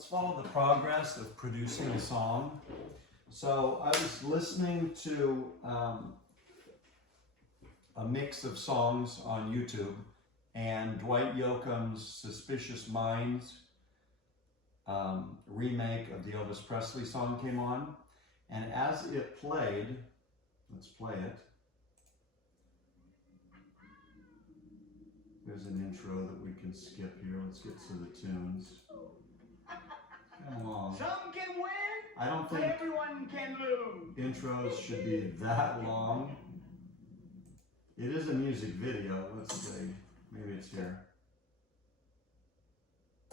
let's follow the progress of producing a song. So I was listening to a mix of songs on YouTube, and Dwight Yoakam's Suspicious Minds remake of the Elvis Presley song came on, and as it played, let's play it. There's an intro that we can skip here. Let's get to the tunes. Come along. Some can win, I don't think everyone can lose. Intros should be that long. It is a music video. Let's see. Maybe it's here.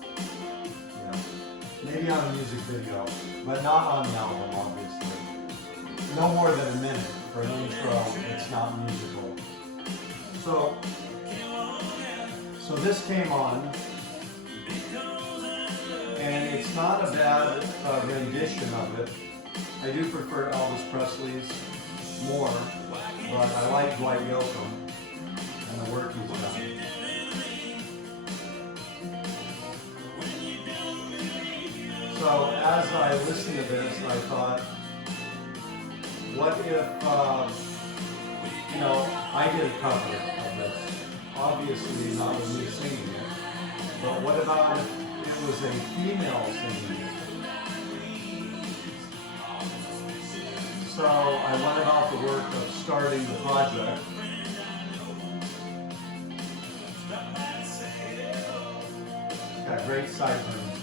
Yeah. Maybe on a music video, but not on the album, obviously. No more than a minute for an intro. It's not musical. So this came on, and it's not a bad rendition of it. I do prefer Elvis Presley's more, but I like Dwight Yoakam and the work he's done. So as I listened to this, I thought, what if, I did a cover of this. Obviously not with me singing it, but what about if it was a female singing it? So I went about the work of starting the project. Got great sideburns.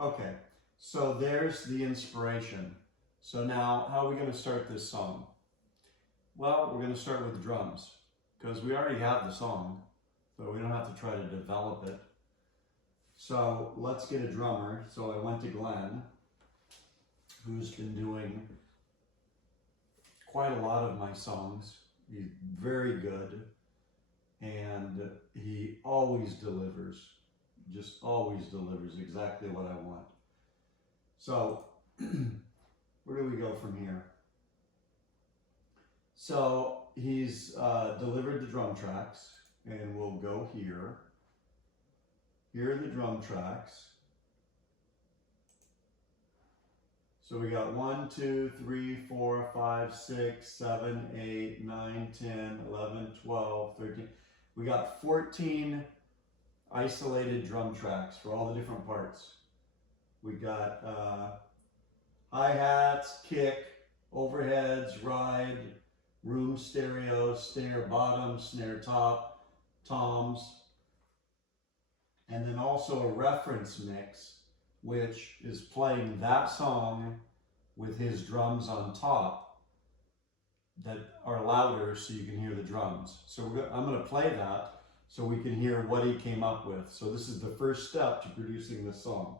Okay, so there's the inspiration. So now, how are we going to start this song? Well, we're going to start with the drums, because we already have the song, so we don't have to try to develop it. So let's get a drummer. So I went to Glenn, who's been doing quite a lot of my songs. He's very good, and he always delivers, just always delivers exactly what I want. So where do we go from here? So he's delivered the drum tracks, and we'll go here. Here are the drum tracks. So we got 1, 2, 3, 4, 5, 6, 7, 8, 9, 10, 11, 12, 13. We got 14 isolated drum tracks for all the different parts. We got hi-hats, kick, overheads, ride, room stereo, snare bottom, snare top, toms, and then also a reference mix, which is playing that song with his drums on top that are louder so you can hear the drums. So I'm going to play that so we can hear what he came up with. So this is the first step to producing this song.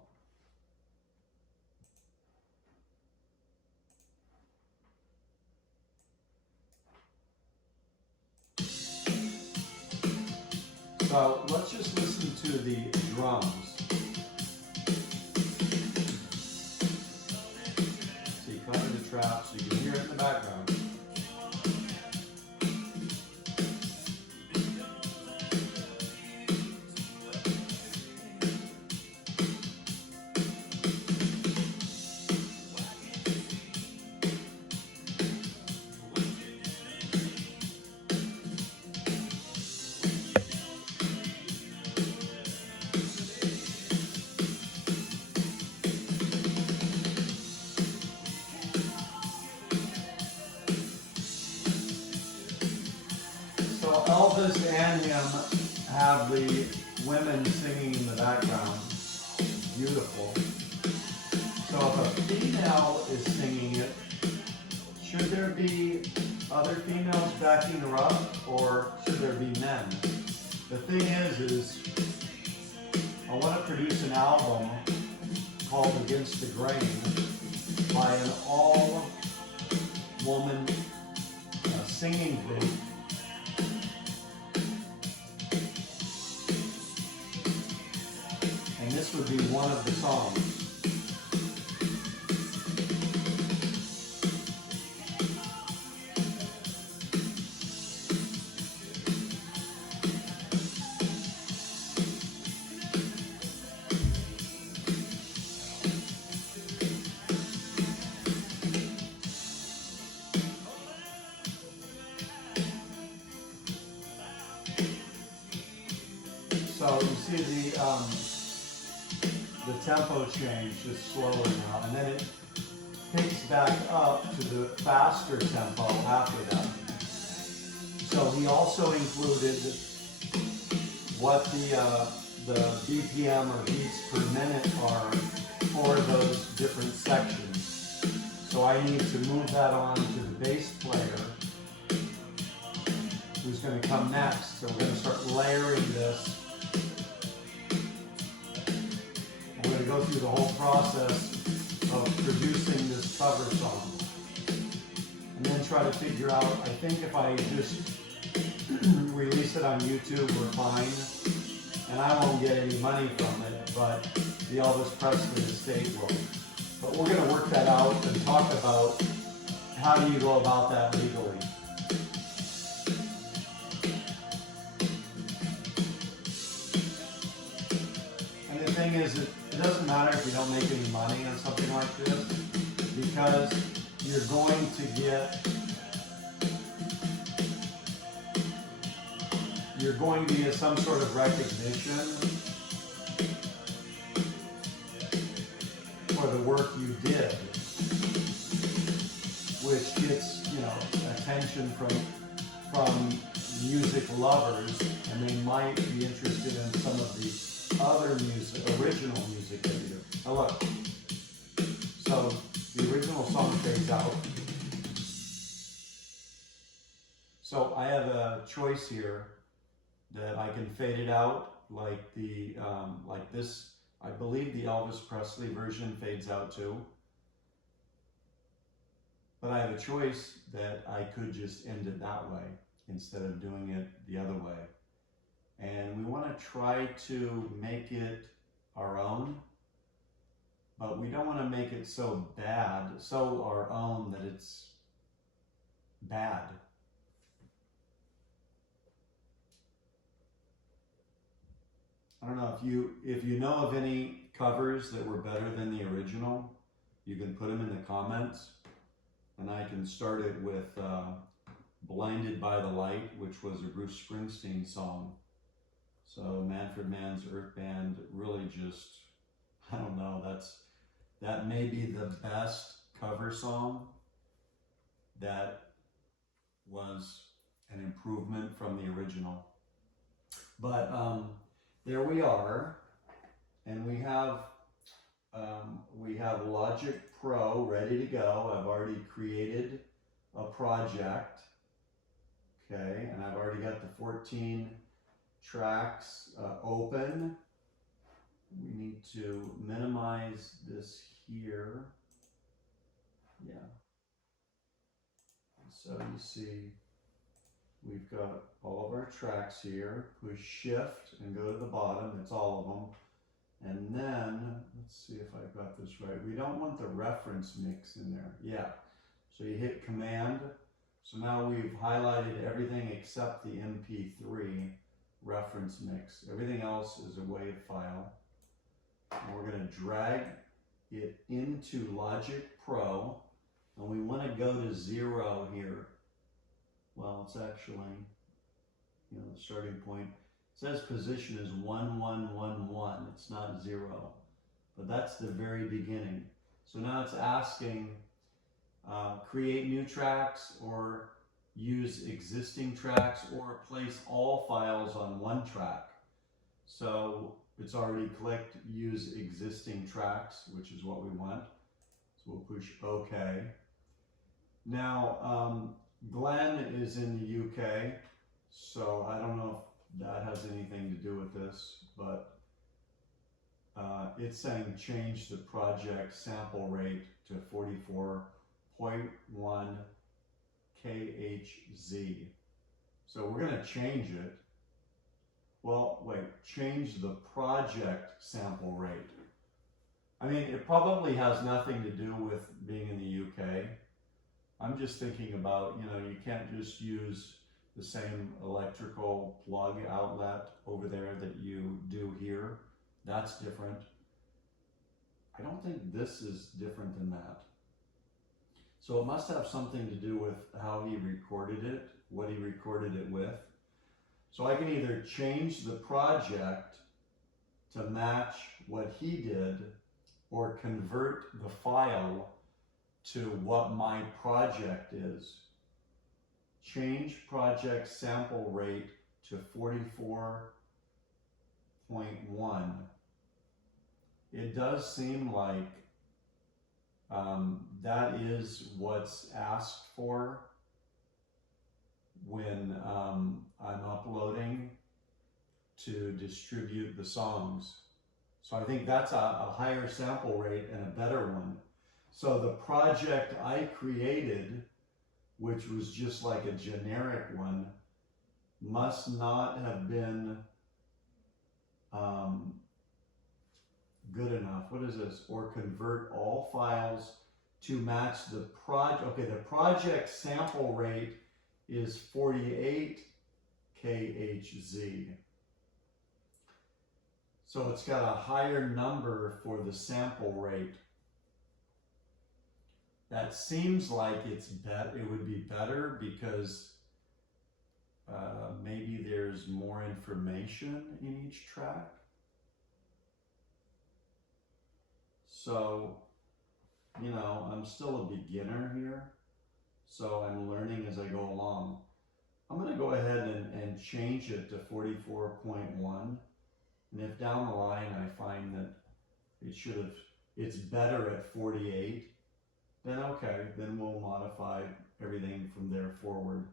So let's just listen to the drums. So you cover the trap so you can hear it in the background. Elvis and him have the women singing in the background. Beautiful. So if a female is singing it, should there be other females backing her up, or should there be men? The thing is I want to produce an album called Against the Grain by an all-woman singing group. And this would be one of the songs. So you see the tempo change is slower now, and then it picks back up to the faster tempo after that. So he also included what the BPM or beats per minute are for those different sections. So I need to move that on to the bass player, who's going to come next. So we're going to start layering this. We're going to go through the whole process of producing this cover song. And then try to figure out, I think if I just release it on YouTube, we're fine. And I won't get any money from it, but the Elvis Presley estate will. But we're going to work that out and talk about how do you go about that legally. And the thing is, it doesn't matter if you don't make any money on something like this, because you're going to get some sort of recognition for the work you did, which gets, attention from music lovers, and they might be interested in some of the other original music that you do. Now look, so the original song fades out. So I have a choice here that I can fade it out like like this. I believe the Elvis Presley version fades out too. But I have a choice that I could just end it that way instead of doing it the other way. And we want to try to make it our own, but we don't want to make it so our own that it's bad. I don't know if you know of any covers that were better than the original, you can put them in the comments, and I can start it with Blinded by the Light, which was a Bruce Springsteen song. So Manfred Mann's Earth Band really just, I don't know, that may be the best cover song that was an improvement from the original. But there we are, and we have Logic Pro ready to go. I've already created a project, okay, and I've already got the 14 tracks open. We need to minimize this here. Yeah. So you see, we've got all of our tracks here. Push Shift and go to the bottom. It's all of them. And then, let's see if I've got this right. We don't want the reference mix in there. Yeah. So you hit Command. So now we've highlighted everything except the MP3 reference mix. Everything else is a WAV file. And we're going to drag it into Logic Pro. And we want to go to 0 here. Well, it's actually, the starting point. It says position is 1111. It's not 0, but that's the very beginning. So now it's asking create new tracks, or use existing tracks, or place all files on one track. So it's already clicked use existing tracks, which is what we want. So we'll push OK. Now, Glenn is in the UK, so I don't know if that has anything to do with this, but it's saying change the project sample rate to 44.1 kHz. So we're going to change it. Well, wait, change the project sample rate. I mean, it probably has nothing to do with being in the UK. I'm just thinking about, you can't just use the same electrical plug outlet over there that you do here. That's different. I don't think this is different than that. So it must have something to do with how he recorded it, what he recorded it with. So I can either change the project to match what he did or convert the file to what my project is. Change project sample rate to 44.1. It does seem like that is what's asked for when I'm uploading to distribute the songs. So I think that's a higher sample rate and a better one. So the project I created, which was just like a generic one, must not have been good enough. What is this? Or convert all files to match the project. Okay, the project sample rate is 48 kHz. So it's got a higher number for the sample rate. That seems like it would be better because maybe there's more information in each track. So, you know, I'm still a beginner here, so I'm learning as I go along. I'm going to go ahead and change it to 44.1, and if down the line I find that it's better at 48, then okay, then we'll modify everything from there forward.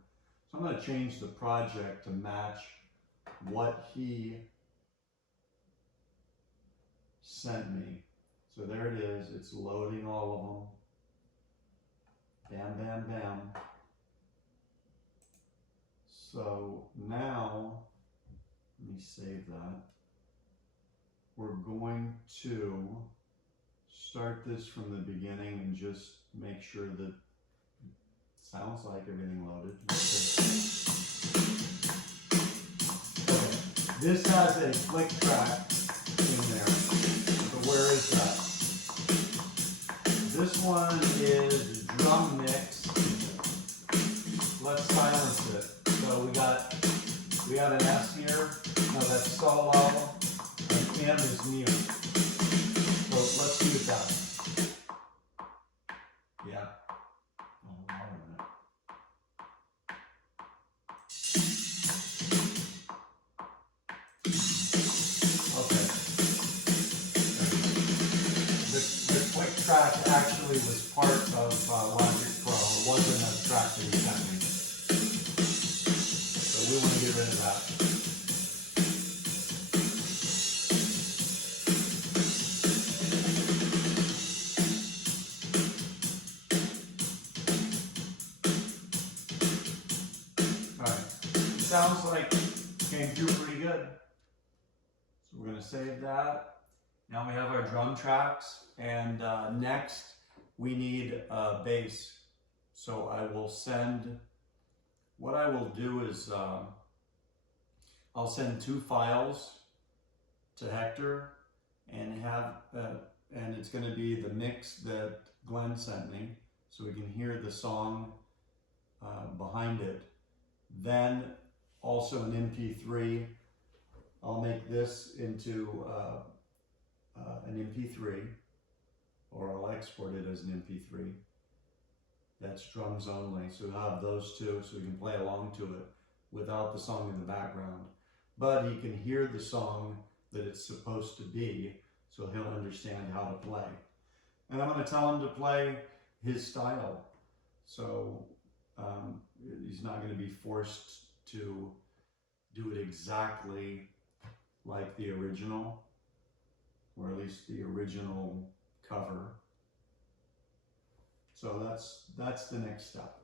So I'm going to change the project to match what he sent me. So there it is, it's loading all of them. Bam, bam, bam. So now, let me save that. We're going to start this from the beginning and just make sure that it sounds like everything loaded. Okay. This has a click track in there. So where is that? This one is drum mix. Let's silence it. So we got an S here. No, that's solo. And M is mute. So let's mute that. Yeah. Oh, hold on a minute. Okay. The quick track actually was part of Logic Pro. It wasn't a track that he sent me. So we want to get rid of that. Alright. Sounds like it came through pretty good. So we're going to save that. Now we have our drum tracks, and next we need a bass. So what I will do is I'll send 2 files to Hector and and it's going to be the mix that Glenn sent me, so we can hear the song behind it. Then also an MP3. I'll make this into an MP3, or I'll export it as an MP3. That's drums only, so we'll have those 2 so we can play along to it without the song in the background. But he can hear the song that it's supposed to be, so he'll understand how to play. And I'm going to tell him to play his style. So he's not going to be forced to do it exactly like the original, or at least the original cover. So that's the next step.